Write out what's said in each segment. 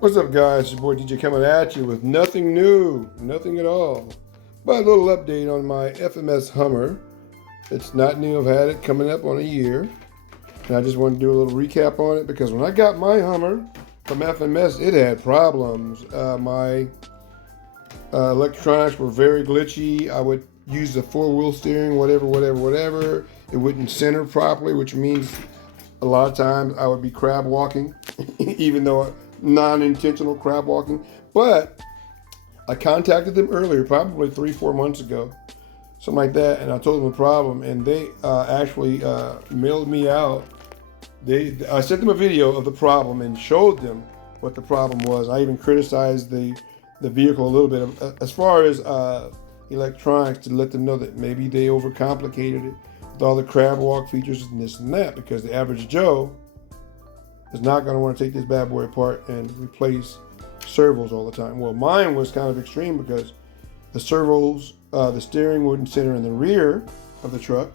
What's up, guys? It's your boy DJ coming at you with nothing new, nothing at all. But a little update on my FMS Hummer. It's not new, I've had it coming up on a year. And I just want to do a little recap on it because when I got my Hummer from FMS, it had problems. My electronics were very glitchy. I would use the four-wheel steering, whatever. It wouldn't center properly, which means a lot of times I would be crab walking, even though non-intentional crab walking. But I contacted them earlier, probably 3-4 months ago, something like that, and I told them the problem, and they actually mailed me out. I sent them a video of the problem and showed them what the problem was. I even criticized the vehicle a little bit as far as electronics, to let them know that maybe they overcomplicated it with all the crab walk features and this and that, because the average Joe is not going to want to take this bad boy apart and replace servos all the time. Well, mine was kind of extreme because the servos, the steering wouldn't center in the rear of the truck,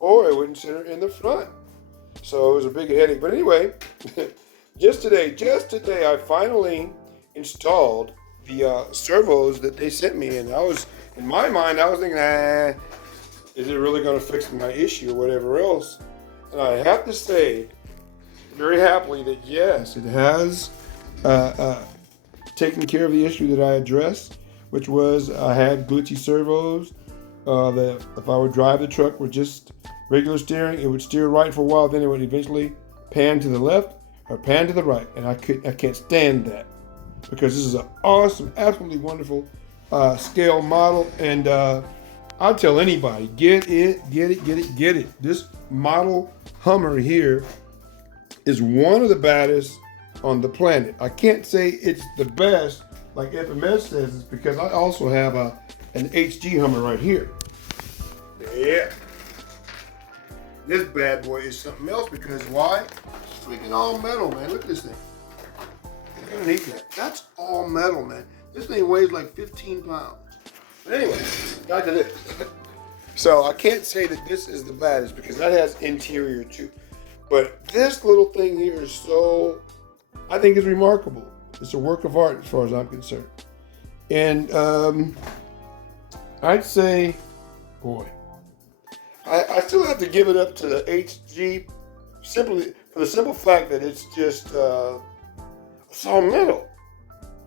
or it wouldn't center in the front. So it was a big headache. But anyway, just today, I finally installed the servos that they sent me, and in my mind, I was thinking, is it really going to fix my issue or whatever else? And I have to say, very happily, that yes, it has taken care of the issue that I addressed, which was I had glitchy servos. That if I would drive the truck with just regular steering, it would steer right for a while, then it would eventually pan to the left or pan to the right, and I can't stand that, because this is an awesome, absolutely wonderful scale model, and I'll tell anybody, get it. This model Hummer here is one of the baddest on the planet. I can't say it's the best like FMS says, it's because I also have an HG Hummer right here. Yeah. This bad boy is something else, because why? It's freaking all metal, man. Look at this thing. Look underneath that. That's all metal, man. This thing weighs like 15 pounds. But anyway, back to this. So I can't say that this is the baddest, because that has interior too. But this little thing here is I think it's remarkable. It's a work of art as far as I'm concerned. And I'd say, boy, I still have to give it up to the HG, simply for the simple fact that it's just, it's all metal.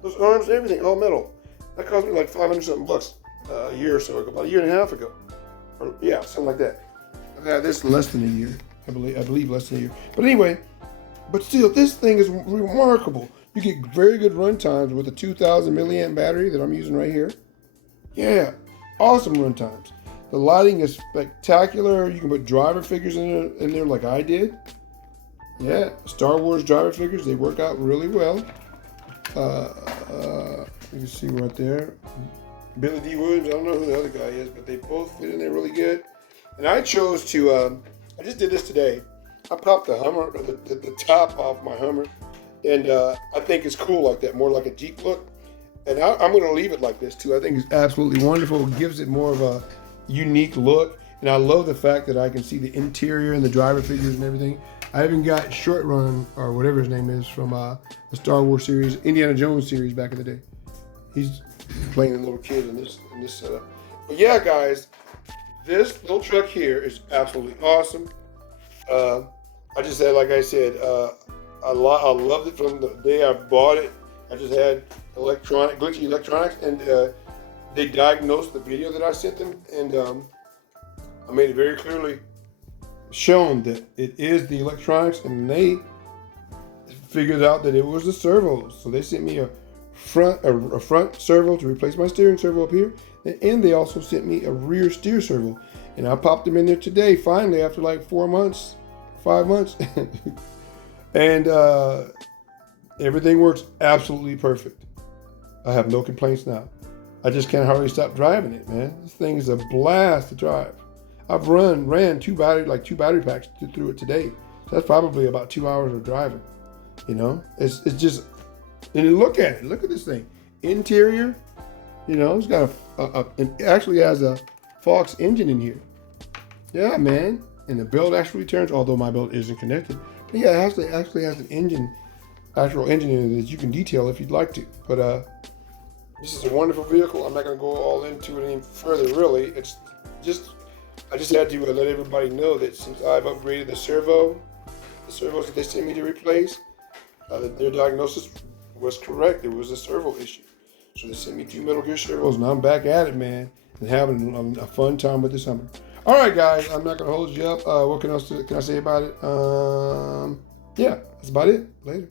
Those arms, everything, all metal. That cost me like 500 something bucks a year or so ago, about a year and a half ago. Or, yeah, something like that. I've had this less than a year. I believe less than a year. But anyway, but still, this thing is remarkable. You get very good run times with a 2,000 milliamp battery that I'm using right here. Yeah, awesome run times. The lighting is spectacular. You can put driver figures in there like I did. Yeah, Star Wars driver figures, they work out really well. You can see right there. Billy D. Williams, I don't know who the other guy is, but they both fit in there really good. And I chose to, I just did this today. I popped the Hummer, the top off my Hummer, and I think it's cool like that, more like a Jeep look. And I'm going to leave it like this too. I think it's absolutely wonderful. It gives it more of a unique look, and I love the fact that I can see the interior and the driver figures and everything. I even got Short Run, or whatever his name is, from the Star Wars series, Indiana Jones series back in the day. He's playing the little kid in this setup. But yeah, guys, this little truck here is absolutely awesome. I just had, like I said, I loved it from the day I bought it. I just had glitchy electronics, and they diagnosed the video that I sent them, and I made it very clearly shown that it is the electronics, and they figured out that it was the servos. So they sent me a front servo to replace my steering servo up here, and they also sent me a rear steer servo, and I popped them in there today finally after like 5 months, and everything works absolutely perfect. I have no complaints now. I just can't hardly stop driving it, man. This thing is a blast to drive. I've ran two battery packs through it today. So that's probably about 2 hours of driving. You know, it's just, and you look at it. Look at this thing. Interior, you know, it's got it actually has a Fox engine in here. Yeah, man. And the belt actually turns, although my belt isn't connected. But yeah, it actually has an engine actual engine in it that you can detail if you'd like to. But this is a wonderful vehicle. I'm not going to go all into it any further, really. It's just, I just had to let everybody know that since I've upgraded the servos that they sent me to replace, their diagnosis was correct. It was a servo issue. So they sent me 2 Metal Gear servos, and I'm back at it, man, and having a fun time with this Hummer. All right, guys, I'm not going to hold you up. What can I say about it? Yeah, that's about it. Later.